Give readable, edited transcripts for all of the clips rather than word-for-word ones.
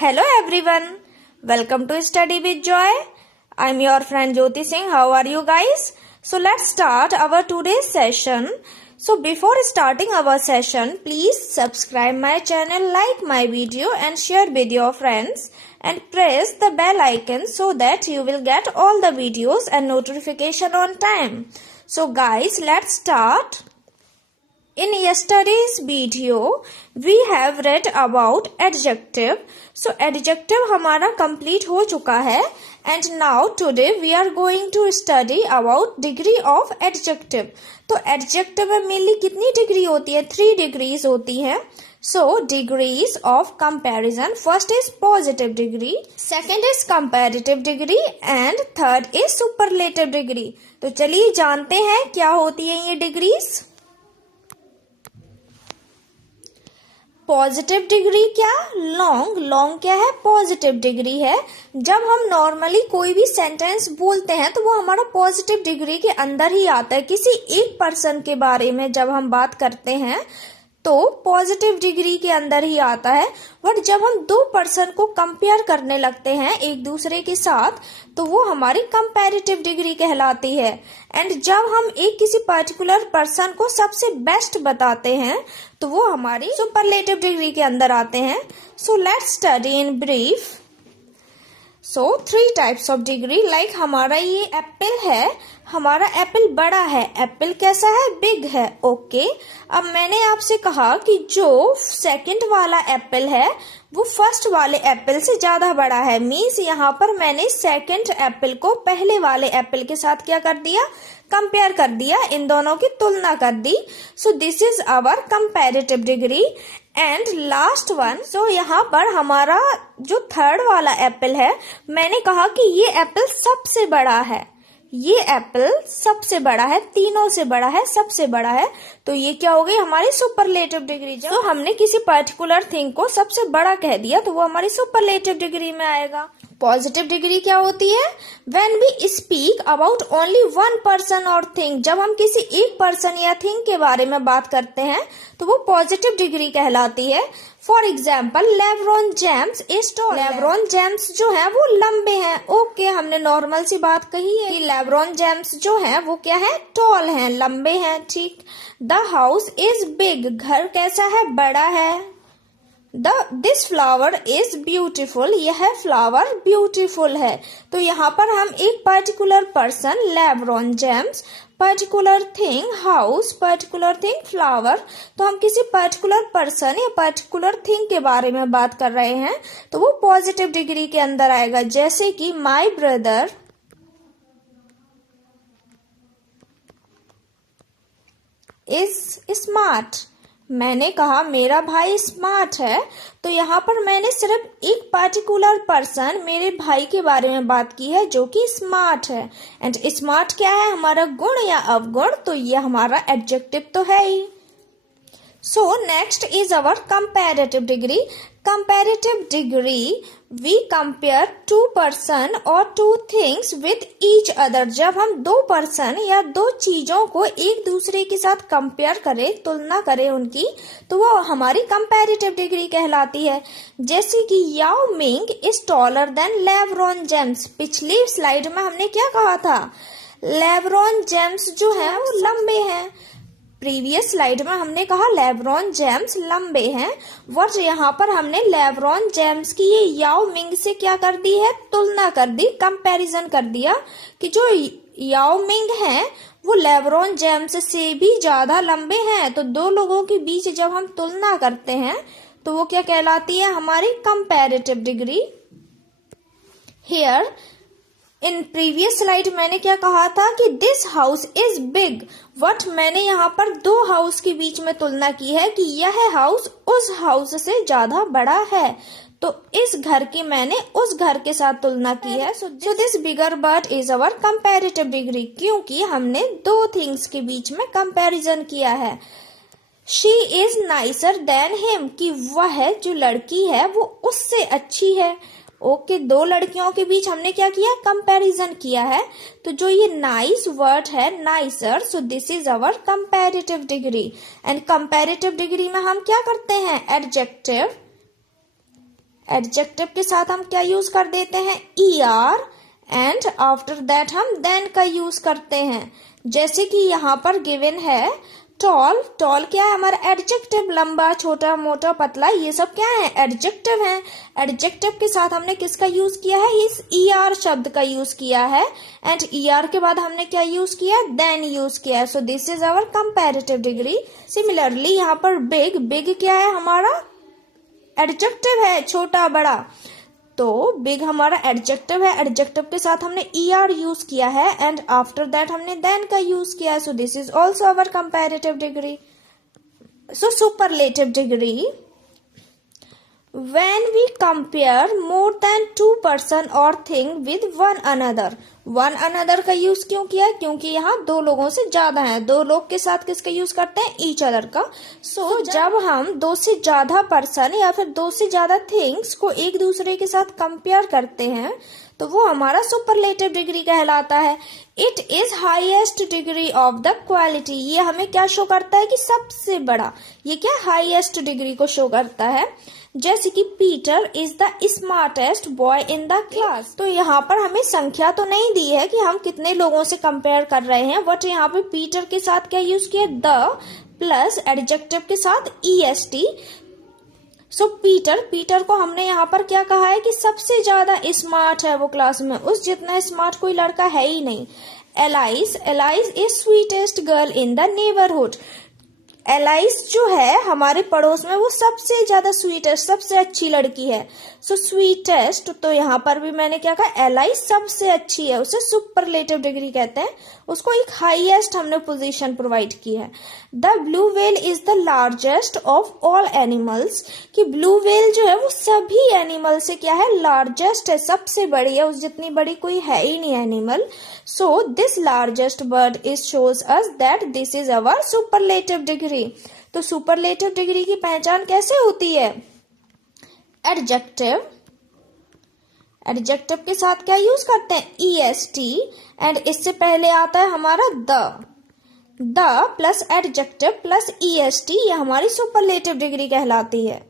Hello everyone, welcome to Study with Joy. I'm your friend Jyoti Singh. How are you guys? So let's start our today's session. So before starting our session, please subscribe my channel, like my video and share with your friends and press the bell icon so that you will get all the videos and notification on time. So guys, let's start. In yesterday's video, we have read about adjective. So adjective हमारा complete हो चुका है and now today we are going to study about degree of adjective. तो adjective में mainly कितनी degree होती है? 3 degrees होती है. So degrees of comparison. First is positive degree, second is comparative degree and third is superlative degree. तो चलिए जानते हैं क्या होती है ये degrees. पॉजिटिव डिग्री क्या? लॉन्ग क्या है? पॉजिटिव डिग्री है. जब हम नॉर्मली कोई भी सेंटेंस बोलते हैं तो वो हमारा पॉजिटिव डिग्री के अंदर ही आता है. किसी एक पर्सन के बारे में जब हम बात करते हैं तो पॉजिटिव डिग्री के अंदर ही आता है. बट जब हम दो पर्सन को कंपेयर करने लगते हैं एक दूसरे के साथ तो वो हमारी कंपैरेटिव डिग्री कहलाती है. एंड जब हम एक किसी पर्टिकुलर पर्सन को सबसे बेस्ट बताते हैं तो वो हमारी सुपरलेटिव डिग्री के अंदर आते हैं. So let's study in brief. So 3 types of degree. Like हमारा ये एप्पल है, हमारा एप्पल बड़ा है. एप्पल कैसा है? बिग है. ओके. अब मैंने आपसे कहा कि जो सेकंड वाला एप्पल है वो फर्स्ट वाले एप्पल से ज्यादा बड़ा है. मीन्स यहाँ पर मैंने सेकंड एप्पल को पहले वाले एप्पल के साथ क्या कर दिया? कंपेयर कर दिया, इन दोनों की तुलना कर दी. So this is our comparative degree. And last one, so यहाँ पर हमारा जो थर्ड वाला एप्पल है, मैंने कहा कि ये एप्पल सबसे बड़ा है. ये एप्पल सबसे बड़ा है, तीनों से बड़ा है, सबसे बड़ा है. तो ये क्या हो गई? हमारी सुपरलेटिव डिग्री. जब तो हमने किसी पर्टिकुलर थिंग को सबसे बड़ा कह दिया तो वो हमारी सुपरलेटिव डिग्री में आएगा. पॉजिटिव डिग्री क्या होती है? When we speak about only one person और थिंग. जब हम किसी एक पर्सन या थिंग के बारे में बात करते हैं तो वो पॉजिटिव डिग्री कहलाती है. For example, LeBron James is tall. LeBron James जो है वो लंबे हैं. ओके, हमने नॉर्मल सी बात कही है कि लेब्रॉन जेम्स जो है वो क्या है? टॉल हैं, लंबे हैं. ठीक. The house is big. घर कैसा है? बड़ा है. This flower is beautiful. यह फ्लावर ब्यूटीफुल है. तो यहाँ पर हम एक particular person LeBron James, particular thing house, particular thing flower, तो हम किसी पर्टिकुलर पर्सन या पर्टिकुलर थिंग के बारे में बात कर रहे हैं तो वो पॉजिटिव डिग्री के अंदर आएगा. जैसे कि माई ब्रदर इज स्मार्ट. मैंने कहा मेरा भाई स्मार्ट है. तो यहाँ पर मैंने सिर्फ एक पर्टिकुलर पर्सन, मेरे भाई के बारे में बात की है जो कि स्मार्ट है. एंड स्मार्ट क्या है? हमारा गुण या अवगुण. तो ये हमारा एडजेक्टिव तो है ही. So next is our comparative degree. Comparative degree, we compare two person or two things with each other. जब हम दो पर्सन या दो चीजों को एक दूसरे के साथ कंपेयर करें, तुलना करें उनकी, तो वो हमारी कंपैरेटिव डिग्री कहलाती है. जैसे कि Yao Ming is taller than LeBron James. पिछली स्लाइड में हमने क्या कहा था? लेब्रॉन जेम्स जो है वो लंबे हैं. प्रीवियस स्लाइड में हमने कहा लेब्रॉन जेम्स लंबे हैं. वर्ष यहाँ पर हमने लेब्रॉन जेम्स की ये याओ मिंग से क्या कर दी है? तुलना कर दी, कंपैरिजन कर दिया कि जो याओ मिंग हैं वो लेब्रॉन जेम्स से भी ज्यादा लंबे हैं. तो दो लोगों के बीच जब हम तुलना करते हैं तो वो क्या कहलाती है? हमारी comparative degree. Here in previous slide मैंने क्या कहा था कि this house is big. What मैंने यहाँ पर दो हाउस के बीच में तुलना की है कि यह हाउस उस हाउस से ज्यादा बड़ा है. तो इस घर की मैंने उस घर के साथ तुलना की है. So this bigger but is our comparative degree. क्योंकि हमने दो थिंग्स के बीच में कंपैरिजन किया है. She is nicer than him, कि वह जो लड़की है वो उससे अच्छी है. ओके, दो लड़कियों के बीच हमने क्या किया? कंपैरिजन किया है. तो जो ये नाइस वर्ड है, nicer, so this is our comparative degree. And comparative degree में हम क्या करते हैं? एडजेक्टिव एडजेक्टिव के साथ हम क्या यूज कर देते हैं, ER, एंड आफ्टर दैट हम देन का यूज करते हैं। जैसे कि यहाँ पर गिवन है टॉल, टॉल क्या है हमारा एडजेक्टिव, लंबा, छोटा, मोटा, पतला, ये सब क्या है, एडजेक्टिव है। एडजेक्टिव के साथ हमने किसका यूज किया है, इस ER शब्द का यूज किया है, एंड ER के बाद हमने क्या यूज किया, देन यूज किया है। So this is our comparative degree. Similarly यहाँ पर बिग, बिग क्या है हमारा एडजेक्टिव है, छोटा, बड़ा, तो बिग हमारा एडजेक्टिव है, एडजेक्टिव के साथ हमने ER यूज किया है, एंड आफ्टर दैट हमने देन का यूज किया है। So this is also our comparative degree. So superlative degree, when we compare more than two person or thing with one another, one another का use क्यों किया है, क्योंकि यहाँ दो लोगों से ज्यादा है, दो लोग के साथ किसका यूज करते हैं, each other का। सो जब हम दो से ज्यादा पर्सन या फिर दो से ज्यादा थिंग्स को एक दूसरे के साथ कंपेयर करते हैं तो वो हमारा सुपरलेटिव डिग्री कहलाता है। It is highest degree of the quality, ये हमें क्या शो करता है कि सबसे बड़ा, ये क्या हाईएस्ट डिग्री को शो करता है। जैसे कि Peter is the smartest boy in the class, तो यहाँ पर हमें संख्या तो नहीं दी है कि हम कितने लोगों से कंपेयर कर रहे हैं, बट यहाँ पे पीटर के साथ क्या यूज किया, द प्लस एडजेक्टिव के साथ EST। सो पीटर, पीटर को हमने यहाँ पर क्या कहा है कि सबसे ज्यादा स्मार्ट है वो क्लास में, उस जितना स्मार्ट कोई लड़का है ही नहीं। Alias, alias is sweetest girl in the neighbourhood, alias जो है हमारे पड़ोस में वो सबसे ज्यादा स्वीटेस्ट, सबसे अच्छी लड़की है। सो स्वीटेस्ट, तो यहाँ पर भी मैंने क्या कहा, एलाइस सबसे अच्छी है, उसे सुपरलेटिव डिग्री कहते हैं, उसको एक हाईएस्ट हमने पोजीशन प्रोवाइड की है। The blue whale is the largest of all animals, कि ब्लू व्हेल जो है वो सभी एनिमल से क्या है, लार्जेस्ट है, सबसे बड़ी है, उस जितनी बड़ी कोई है ही नहीं animal. So this largest bird is shows us that this is our superlative degree. तो सुपरलेटिव डिग्री की पहचान कैसे होती है, एडजेक्टिव, एडजेक्टिव के साथ क्या यूज करते हैं, EST, एंड इससे पहले आता है हमारा the plus adjective plus EST, ये हमारी सुपरलेटिव डिग्री कहलाती है।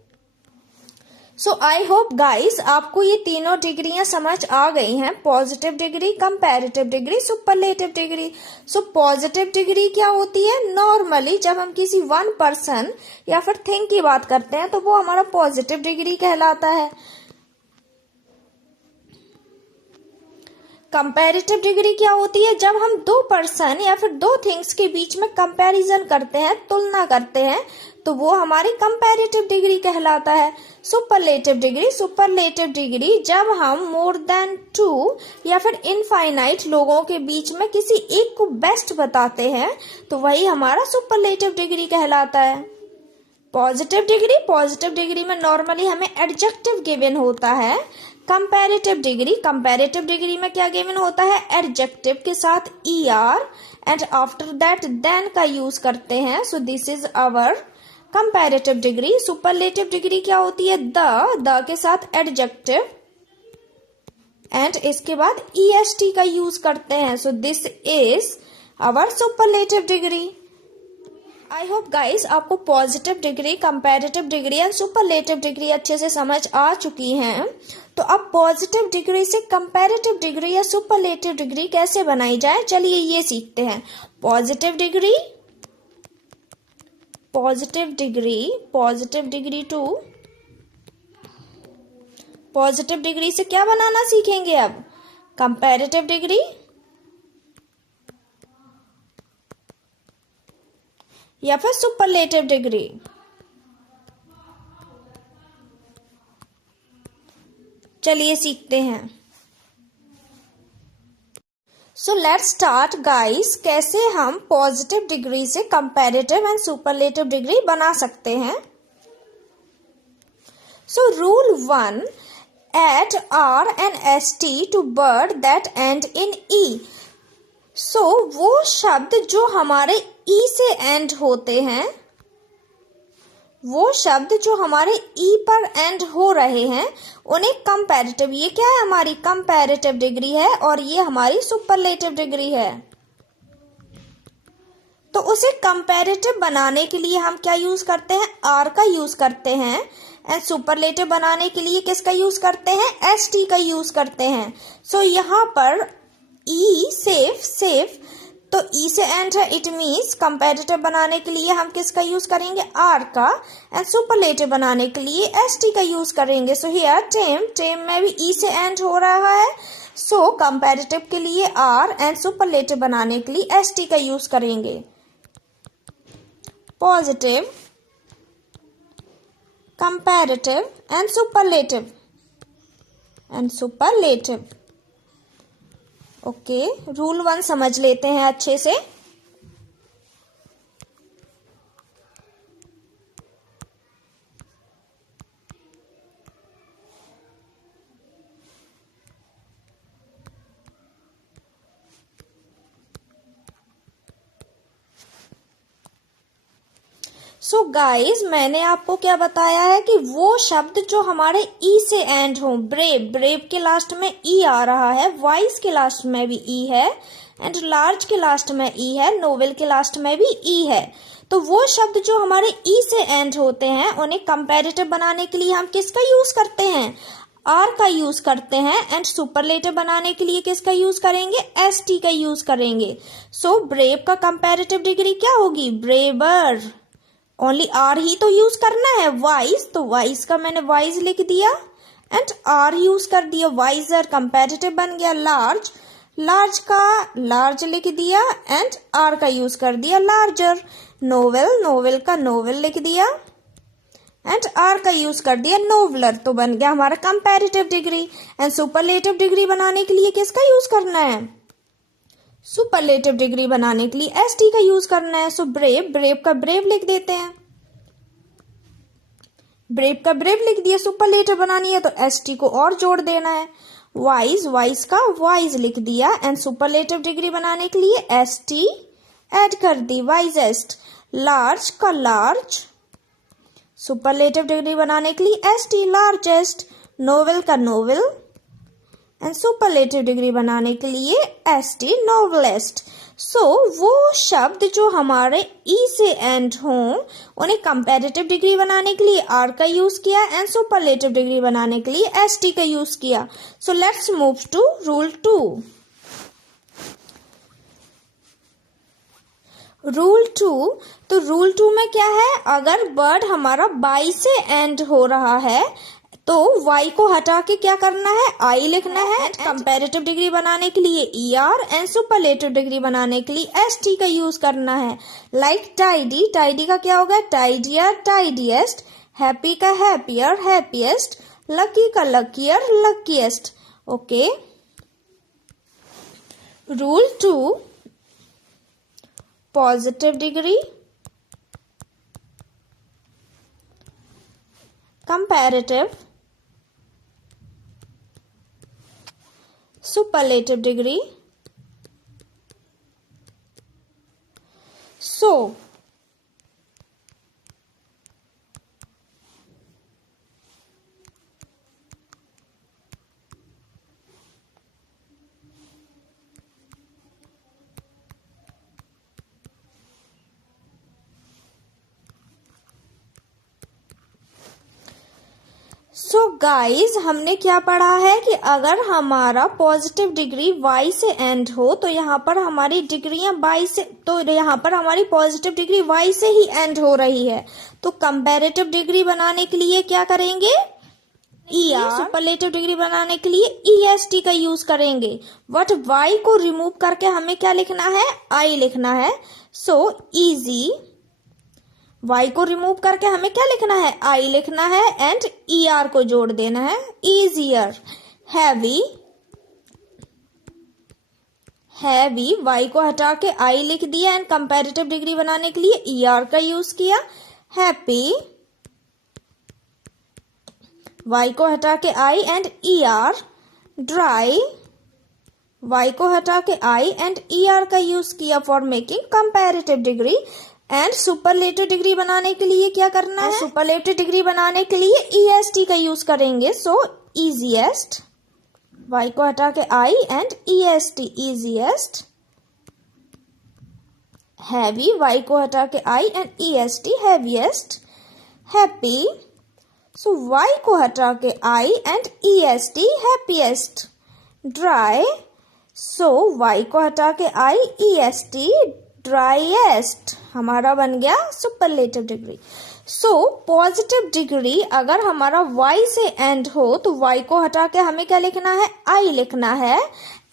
सो आई होप गाइस आपको ये तीनों डिग्रियां समझ आ गई हैं, positive degree, comparative degree, superlative degree. So positive degree क्या होती है, नॉर्मली जब हम किसी वन पर्सन या फिर थिंग की बात करते हैं तो वो हमारा पॉजिटिव डिग्री कहलाता है। कंपैरेटिव डिग्री क्या होती है, जब हम दो पर्सन या फिर दो थिंग्स के बीच में कंपैरिजन करते हैं, तुलना करते हैं, तो वो हमारी कंपैरेटिव डिग्री कहलाता है। सुपरलेटिव डिग्री, सुपरलेटिव डिग्री जब हम मोर देन टू या फिर इनफाइनाइट लोगों के बीच में किसी एक को बेस्ट बताते हैं तो वही हमारा सुपरलेटिव डिग्री कहलाता है। पॉजिटिव डिग्री, पॉजिटिव डिग्री में नॉर्मली हमें एडजेक्टिव गिवन होता है। कंपैरेटिव डिग्री, कंपैरेटिव डिग्री में क्या गिवन होता है, एडजेक्टिव के साथ ER and after that than का यूज करते हैं। So this is our comparative degree. Superlative degree क्या होती है, द के साथ एडजेक्टिव एंड इसके बाद EST का यूज करते हैं। So this is our superlative degree. I hope guys आपको positive degree, comparative degree and superlative degree अच्छे से समझ आ चुकी हैं। तो अब पॉजिटिव डिग्री से कंपैरेटिव डिग्री या सुपरलेटिव डिग्री कैसे बनाई जाए, चलिए ये सीखते हैं। Positive degree, positive degree, positive degree two, positive degree से क्या बनाना सीखेंगे अब, कंपैरेटिव डिग्री या फिर सुपरलेटिव डिग्री। चलिए सीखते हैं। सो लेट्स स्टार्ट गाइस, कैसे हम पॉजिटिव डिग्री से कंपैरेटिव एंड सुपरलेटिव डिग्री बना सकते हैं। So rule 1, add R and ST to word that end in E। सो वो शब्द जो हमारे ई से एंड होते हैं, वो शब्द जो हमारे ई पर एंड हो रहे हैं उन्हें कंपैरेटिव, ये क्या है हमारी कंपैरेटिव डिग्री है और ये हमारी सुपरलेटिव डिग्री है। तो उसे कंपैरेटिव बनाने के लिए हम क्या यूज करते हैं, आर का यूज करते हैं। एंड सुपरलेटिव बनाने के लिए किसका यूज करते हैं, एसटी का यूज करते हैं। सो यहाँ पर ई सेफ, तो ई से एंड है, इट मीन्स कंपैरेटिव बनाने के लिए हम किसका यूज करेंगे, आर का, एंड सुपरलेटिव बनाने के लिए एसटी का यूज करेंगे। सो हियर टेम में भी ई से एंड हो रहा है, सो कंपैरेटिव के लिए आर एंड सुपरलेटिव बनाने के लिए एसटी का यूज करेंगे। Positive, comparative and superlative. Okay, rule 1 समझ लेते हैं अच्छे से। सो गाइस, मैंने आपको क्या बताया है कि वो शब्द जो हमारे ई से एंड हो, ब्रेव के लास्ट में ई आ रहा है, वाइस के लास्ट में भी ई है, एंड लार्ज के लास्ट में ई है, नोवेल के लास्ट में भी ई है। तो वो शब्द जो हमारे ई से एंड होते हैं उन्हें कंपैरेटिव बनाने के लिए हम किसका यूज करते हैं, आर का यूज करते हैं, एंड सुपरलेटिव बनाने के लिए किसका यूज करेंगे, एसटी का यूज करेंगे। सो ब्रेव का कंपैरेटिव डिग्री क्या होगी, ब्रेवर। ओनली आर ही तो यूज करना है। वाइज, तो वाइज का मैंने वाइज लिख दिया एंड आर यूज कर दिया, वाइजर कंपैरेटिव बन गया। लार्ज का लार्ज लिख दिया एंड आर का यूज कर दिया, लार्जर। नोवेल का नोवेल लिख दिया एंड आर का यूज कर दिया, नोवलर। तो बन गया हमारा comparative degree. And superlative degree बनाने के लिए किसका यूज करना है, सुपरलेटिव डिग्री बनाने के लिए एसटी का यूज करना है। सो ब्रेव का ब्रेव लिख देते हैं, ब्रेव का ब्रेव लिख दिया। सुपरलेटिव बनानी है तो एसटी को और जोड़ देना है। वाइज का वाइज लिख दिया एंड सुपरलेटिव डिग्री बनाने के लिए एसटी ऐड कर दी, वाइजेस्ट। लार्ज का लार्ज, सुपरलेटिव डिग्री बनाने के लिए एसटी, लार्जेस्ट। नोवेल का नोवेल एंड सुपरलेटिव डिग्री बनाने के लिए एसटी, नोवेलेस्ट। सो वो शब्द जो हमारे ई से एंड हों उन्हें कंपैरेटिव डिग्री बनाने के लिए आर का यूज किया एंड सुपरलेटिव डिग्री बनाने के लिए एसटी का यूज किया। So let's move to rule 2। Rule 2, तो रूल 2 में क्या है, अगर वर्ड हमारा बाई से एंड हो रहा है तो y को हटा के क्या करना है, आई लिखना है। कंपैरेटिव डिग्री बनाने के लिए ER एंड सुपरलेटिव डिग्री बनाने के लिए ST का यूज करना है। लाइक टाइडी का क्या होगा, टाइडियर, टाइडिएस्ट। हैप्पी का हैप्पियर, हैप्पीएस्ट। लकी का luckier, luckiest. Okay, rule 2, positive degree, comparative, superlative degree. So guys, हमने क्या पढ़ा है कि अगर हमारा पॉजिटिव डिग्री y से एंड हो तो यहाँ पर हमारी डिग्रियां y से, तो यहाँ पर हमारी पॉजिटिव डिग्री y से ही एंड हो रही है। तो कंपैरेटिव डिग्री बनाने के लिए क्या करेंगे, ER। सुपरलेटिव डिग्री बनाने के लिए EST का यूज करेंगे। बट y को रिमूव करके हमें क्या लिखना है, I लिखना है। सो इजी, y को रिमूव करके हमें क्या लिखना है, I लिखना है एंड ER को जोड़ देना है, easier। हैवी, y को हटा के I लिख दिया एंड कंपैरेटिव डिग्री बनाने के लिए ER का यूज किया। हैप्पी, y को हटा के I and ER। Dry, y को हटा के I एंड ER का यूज किया for making comparative degree. And superlative degree बनाने के लिए क्या करना है, सुपरलेटिव डिग्री बनाने के लिए EST का यूज करेंगे। सो easiest, y को हटा के I and EST, easiest। Heavy, y को हटा के I and EST, heaviest। Happy, so Y को हटा के I and EST happiest. Dry, so Y को हटा के आई EST ड्राईएस्ट हमारा बन गया superlative degree. So positive degree अगर हमारा वाई से एंड हो तो वाई को हटा के हमें क्या लिखना है, आई लिखना है,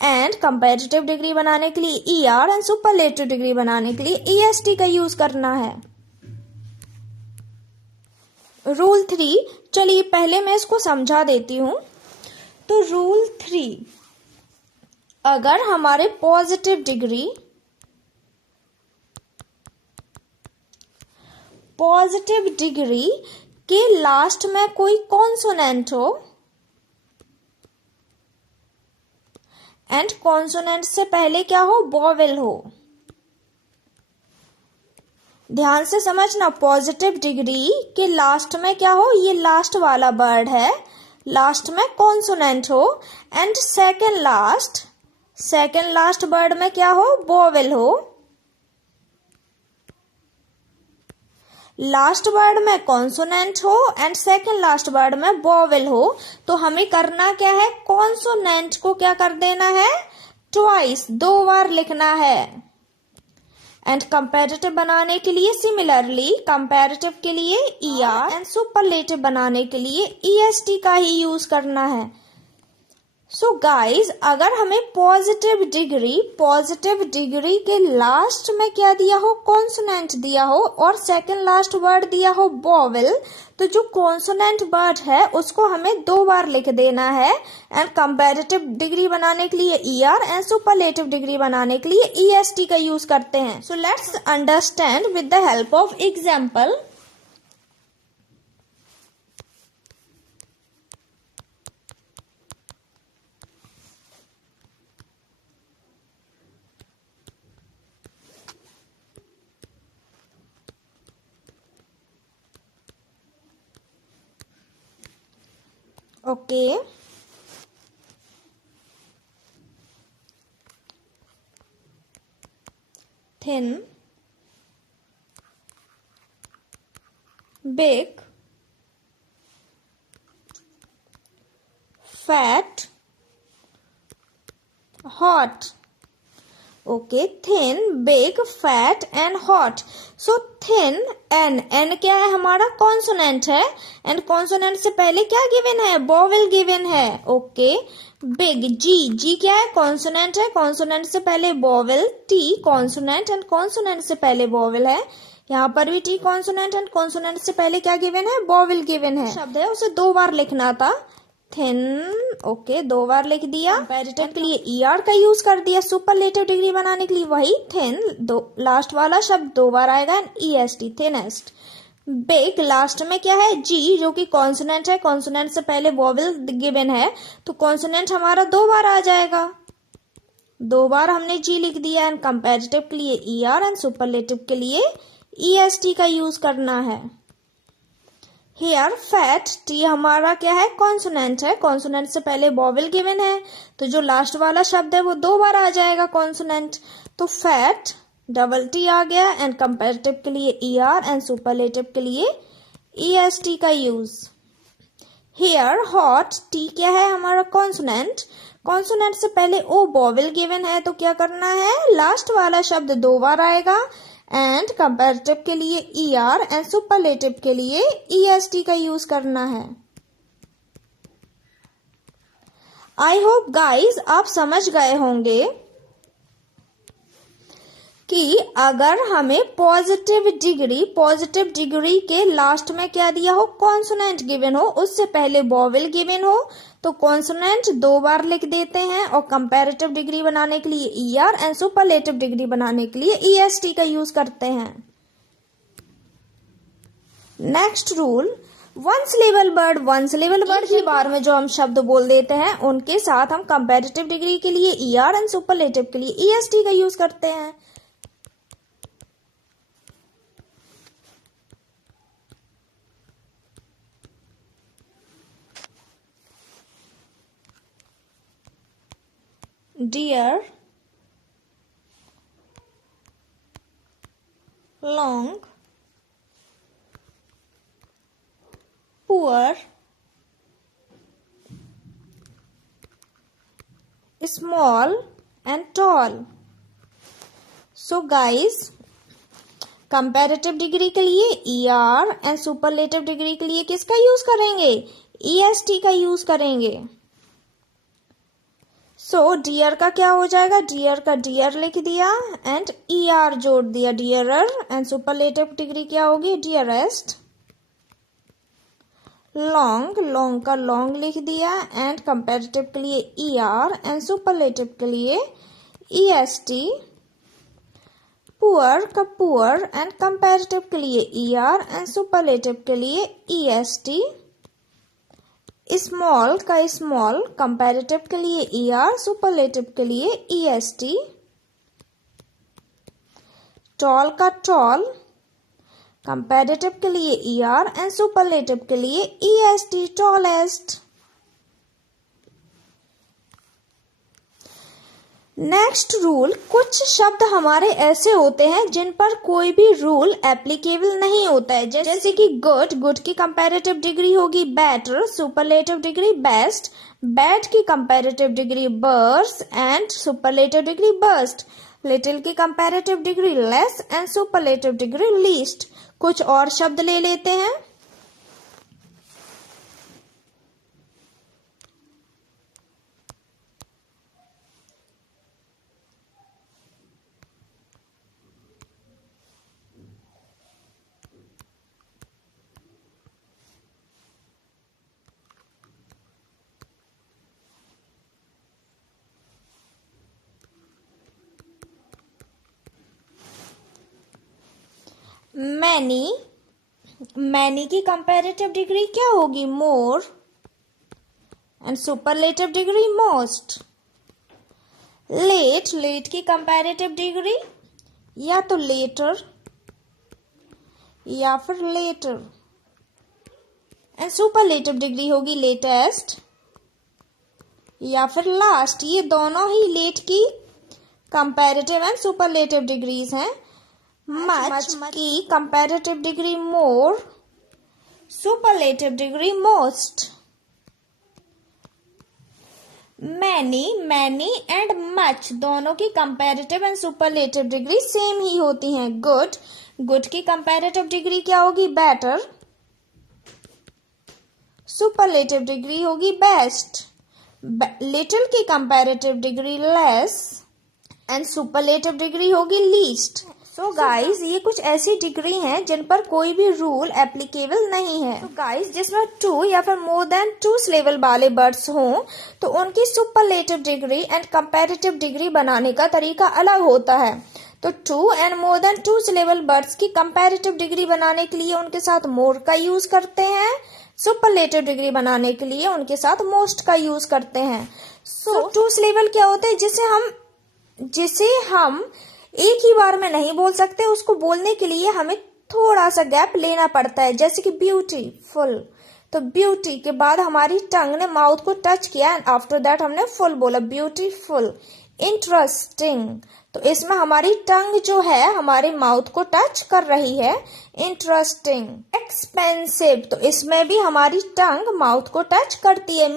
एंड कंपैरेटिव डिग्री बनाने के लिए ER एंड सुपरलेटिव डिग्री बनाने के लिए EST का यूज करना है। रूल 3, चलिए पहले मैं इसको समझा देती हूं। तो रूल 3, अगर हमारे पॉजिटिव डिग्री के लास्ट में कोई कॉन्सोनेंट हो एंड कॉन्सोनेंट से पहले क्या हो, वोवेल हो। ध्यान से समझना, पॉजिटिव डिग्री के लास्ट में क्या हो, ये लास्ट वाला वर्ड है, लास्ट में कॉन्सोनेंट हो, एंड सेकेंड लास्ट वर्ड में क्या हो, वोवेल हो। लास्ट वर्ड में कॉन्सोनेंट हो एंड सेकेंड लास्ट वर्ड में वोवेल हो, तो हमें करना क्या है, कॉन्सोनेंट को क्या कर देना है, ट्वाइस, 2 बार लिखना है। एंड कंपैरेटिव बनाने के लिए सिमिलरली, कंपैरेटिव के लिए ER एंड सुपरलेटिव बनाने के लिए EST का ही यूज करना है। सो गाइज, अगर हमें पॉजिटिव डिग्री के लास्ट में क्या दिया हो, कॉन्सोनेंट दिया हो, और सेकंड लास्ट वर्ड दिया हो वोवेल, तो जो कॉन्सोनेंट वर्ड है उसको हमें 2 बार लिख देना है। एंड कंपैरेटिव डिग्री बनाने के लिए ER एंड सुपरलेटिव डिग्री बनाने के लिए EST का यूज करते हैं। So let's understand with the help of example. Okay. Thin, big, fat, hot. Okay, thin, big, fat and hot. So thin, n क्या है हमारा, कॉन्सोनेंट है, एंड कॉन्सोनेंट से पहले क्या गिवन है, वोवेल गिवन है। ओके, बिग, जी क्या है, कॉन्सोनेंट है, कॉन्सोनेंट से पहले vowel, T consonant and consonant से पहले वोवेल है। यहाँ पर भी टी कॉन्सोनेंट एंड कॉन्सोनेंट से पहले क्या गिवन है, वोवेल गिवन है। शब्द है उसे 2 बार लिखना था, थिन। ओके, 2 बार लिख दिया। कंपैरेटिव के लिए ER का यूज कर दिया, सुपरलेटिव डिग्री बनाने के लिए वही थिन, लास्ट वाला शब्द 2 बार आएगा, and EST thinnest. Big, last में क्या है, जी, जो कि कॉन्सोनेंट है, कॉन्सोनेंट से पहले वोवेल गिवन है, तो कॉन्सोनेंट हमारा 2 बार आ जाएगा, 2 बार हमने जी लिख दिया। एंड कंपैरेटिव के लिए ER एंड सुपरलेटिव के लिए EST का यूज करना है। हेयर, फैट, टी हमारा क्या है, कॉन्सोनेंट है, कॉन्सोनेंट से पहले वोवेल गिवन है, तो जो लास्ट वाला शब्द है वो 2 बार आ जाएगा, कॉन्सोनेंट, तो फैट, डबल टी आ गया। एंड कंपैरेटिव के लिए ER एंड सुपरलेटिव के लिए EST का यूज। हेयर, हॉट, टी क्या है हमारा, कॉन्सोनेंट, कॉन्सोनेंट से पहले ओ वोवेल गिवन है, तो क्या करना है, लास्ट वाला शब्द 2 बार आएगा। एंड कंपैरेटिव के लिए ER एंड सुपरलेटिव के लिए EST का यूज करना है। आई होप गाइज आप समझ गए होंगे कि अगर हमें पॉजिटिव डिग्री के लास्ट में क्या दिया हो, कॉन्सोनेंट गिवन हो, उससे पहले वोवेल गिवन हो, तो कॉन्सोनेंट 2 बार लिख देते हैं, और कंपैरेटिव डिग्री बनाने के लिए ER एंड सुपरलेटिव डिग्री बनाने के लिए EST का यूज करते हैं। Next rule, one syllable word की बार में जो हम शब्द बोल देते हैं उनके साथ हम कंपैरेटिव डिग्री के लिए ER एंड सुपरलेटिव के लिए EST का यूज करते हैं। Dear, long, poor, small and tall. So guys, comparative degree के लिए ER एंड सुपरलेटिव डिग्री के लिए किसका यूज करेंगे? EST का यूज करेंगे. सो डियर का क्या हो जाएगा? डियर का डियर लिख दिया एंड ER जोड़ दिया, डियरर. एंड सुपरलेटिव डिग्री क्या होगी? डियरेस्ट. लॉन्ग, लॉन्ग का लॉन्ग लिख दिया एंड कंपैरेटिव के लिए ER एंड सुपरलेटिव के लिए EST. पुअर का पुअर एंड कंपैरेटिव के लिए ER एंड सुपरलेटिव के लिए EST. स्मॉल का स्मॉल, कंपैरेटिव के लिए ER, सुपरलेटिव के लिए EST. टॉल का टॉल, कंपैरेटिव के लिए ER एंड सुपरलेटिव के लिए EST, टॉलेस्ट. Next rule. कुछ शब्द हमारे ऐसे होते हैं जिन पर कोई भी रूल एप्लीकेबल नहीं होता है, जैसे कि गुड. गुड की कंपैरेटिव डिग्री होगी better, superlative degree best. Bad की comparative degree worse and superlative degree worst. Little की comparative degree less and superlative degree least. कुछ और शब्द ले लेते हैं. मैनी. मैनी की कंपैरेटिव डिग्री क्या होगी? More and superlative degree most. Late. Late की कंपैरेटिव डिग्री या तो लेटर या फिर लेटर एंड सुपरलेटिव डिग्री होगी लेटेस्ट या फिर लास्ट. ये दोनों ही लेट की कंपैरेटिव एंड सुपरलेटिव डिग्रीज हैं. मच की comparative degree more, superlative degree most. Many, many and much दोनों की comparative and superlative degree same ही होती हैं. गुड. गुड की कंपैरेटिव डिग्री क्या होगी? बेटर. सुपरलेटिव डिग्री होगी बेस्ट. लिटिल की comparative degree less and superlative degree होगी लीस्ट. सो गाइज, ये कुछ ऐसी डिग्री हैं जिन पर कोई भी रूल एप्लीकेबल नहीं है. तो गाइज, जिसमें 2 या फिर मोर देन 2 सिलेबल वाले वर्ड्स हों तो उनकी superlative degree and comparative degree बनाने का तरीका अलग होता है. तो 2 and more than 2 syllable words की कंपैरेटिव डिग्री बनाने के लिए उनके साथ मोर का यूज करते हैं. सुपरलेटिव डिग्री बनाने के लिए उनके साथ मोस्ट का यूज करते हैं. सो 2 सिलेबल क्या होते हैं? जिसे हम एक ही बार में नहीं बोल सकते, उसको बोलने के लिए हमें थोड़ा सा गैप लेना पड़ता है. जैसे कि ब्यूटीफुल. तो ब्यूटी के बाद हमारी टंग ने माउथ को टच किया एंड आफ्टर दैट हमने फुल बोला, ब्यूटीफुल. इंटरेस्टिंग. तो इसमें हमारी टंग जो है हमारे माउथ को टच कर रही है. इंटरेस्टिंग. एक्सपेंसिव. तो इसमें भी हमारी टंग माउथ को टच करती है.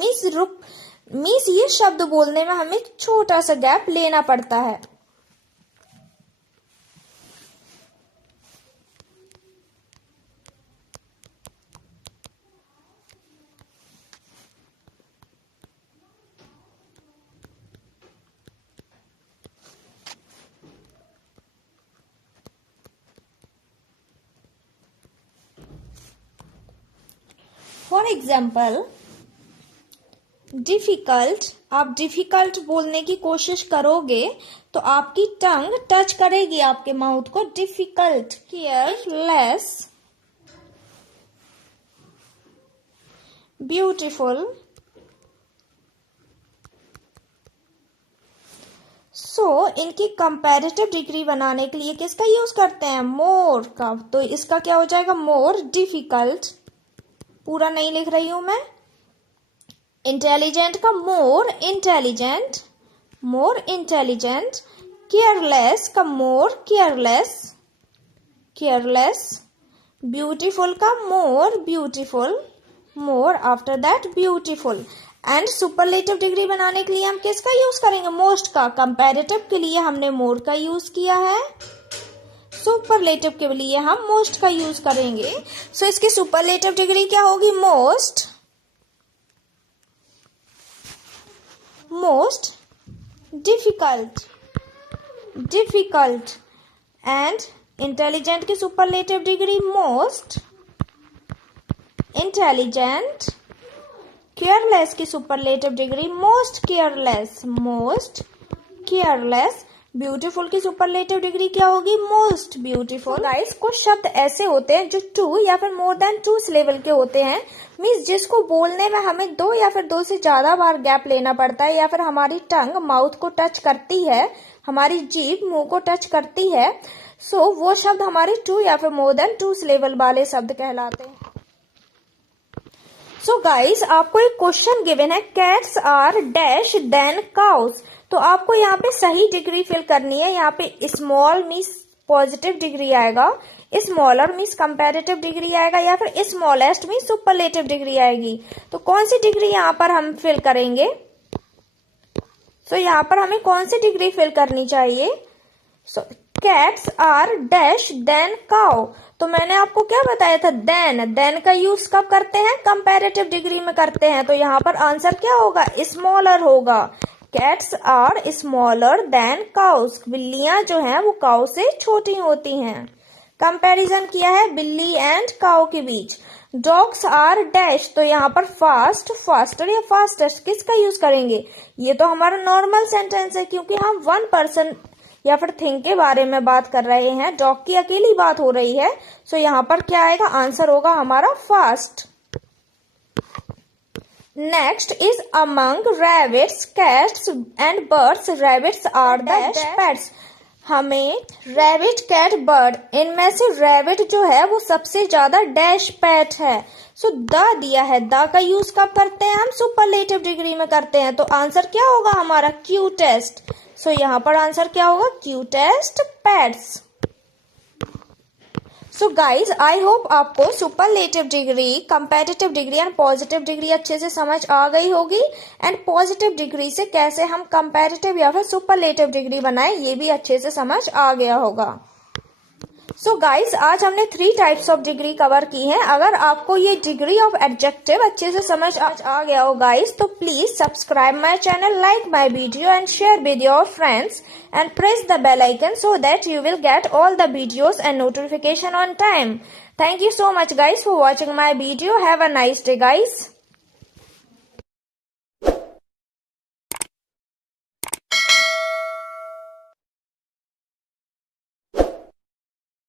मीन्स ये शब्द बोलने में हमें छोटा सा गैप लेना पड़ता है. For example, difficult. आप डिफिकल्ट बोलने की कोशिश करोगे तो आपकी टंग टच करेगी आपके माउथ को. डिफिकल्ट. केयरलेस. ब्यूटीफुल. सो इनकी कंपैरेटिव डिग्री बनाने के लिए किसका यूज करते हैं? मोर का. तो इसका क्या हो जाएगा? More difficult. पूरा नहीं लिख रही हूं मैं. इंटेलिजेंट का more intelligent. More intelligent. Careless का मोर केयरलेस. केयरलेस. ब्यूटीफुल का more beautiful. More, after that beautiful. And superlative degree बनाने के लिए हम किसका यूज करेंगे? मोस्ट का। कंपैरेटिव के लिए हमने मोर का यूज किया है, सुपरलेटिव के लिए हम मोस्ट का यूज करेंगे। सो इसकी सुपरलेटिव डिग्री क्या होगी? Most, most difficult, difficult. And intelligent की superlative degree most intelligent. Careless की superlative degree most careless, most careless. Beautiful की सुपरलेटिव डिग्री क्या होगी? Most beautiful. गाइस, कुछ शब्द ऐसे होते हैं जो 2 या फिर मोर देन 2 सिलेबल के होते हैं, मीन्स जिसको बोलने में हमें 2 या फिर 2 से ज्यादा बार गैप लेना पड़ता है, या फिर हमारी टंग माउथ को टच करती है, हमारी जीभ मुंह को टच करती है। सो वो शब्द हमारे 2 या फिर मोर देन 2 सिलेबल वाले शब्द कहलाते हैं। सो गाइस, आपको एक क्वेश्चन गिवन है, cats are dash than cows. तो आपको यहाँ पे सही डिग्री फिल करनी है। यहाँ पे स्मॉल मीन्स पॉजिटिव डिग्री आएगा, स्मॉलर मीन्स कंपैरेटिव डिग्री आएगा, या फिर स्मॉलेस्ट मीन्स सुपरलेटिव डिग्री आएगी। तो कौन सी डिग्री यहाँ पर हम फिल करेंगे? सो यहाँ पर हमें कौन सी डिग्री फिल करनी चाहिए? So cats are dash than cow. तो मैंने आपको क्या बताया था? देन का यूज कब करते हैं? कंपैरेटिव डिग्री में करते हैं। तो यहाँ पर आंसर क्या होगा? स्मॉलर होगा। Cats are smaller than cows. बिल्लियां जो हैं वो काउ से छोटी होती हैं। कंपैरिजन किया है बिल्ली एंड काउ के बीच। Dogs are dash. तो यहाँ पर फास्ट, फास्टर या फास्टेस्ट किसका यूज करेंगे? ये तो हमारा नॉर्मल सेंटेंस है, क्योंकि हम 1 पर्सन या फिर थिंग के बारे में बात कर रहे हैं, डॉग की अकेली बात हो रही है। सो यहाँ पर क्या आएगा? आंसर होगा हमारा fast. Next is among rabbits, cats and birds, rabbits are the pets. हमें रैबिट, कैट, बर्ड, इनमें से रैबिट जो है वो सबसे ज्यादा डैश पेट है। सो द दिया है, द का यूज कब करते हैं? हम सुपरलेटिव डिग्री में करते हैं। तो आंसर क्या होगा हमारा? क्यूटेस्ट। सो यहाँ पर आंसर क्या होगा? Cutest pets. So guys, I hope आपको superlative degree, comparative degree and positive degree अच्छे से समझ आ गई होगी। एंड पॉजिटिव डिग्री से कैसे हम कंपैरेटिव या फिर सुपरलेटिव डिग्री बनाएं, ये भी अच्छे से समझ आ गया होगा। सो गाइज, आज हमने 3 टाइप्स ऑफ डिग्री कवर की हैं। अगर आपको ये डिग्री ऑफ एडजेक्टिव अच्छे से समझ आ गया हो गाइज, तो please subscribe my channel, like my video and share with your friends and press the bell icon so that you will get all the videos and notification on time. Thank you so much guys for watching my video. Have a nice day guys.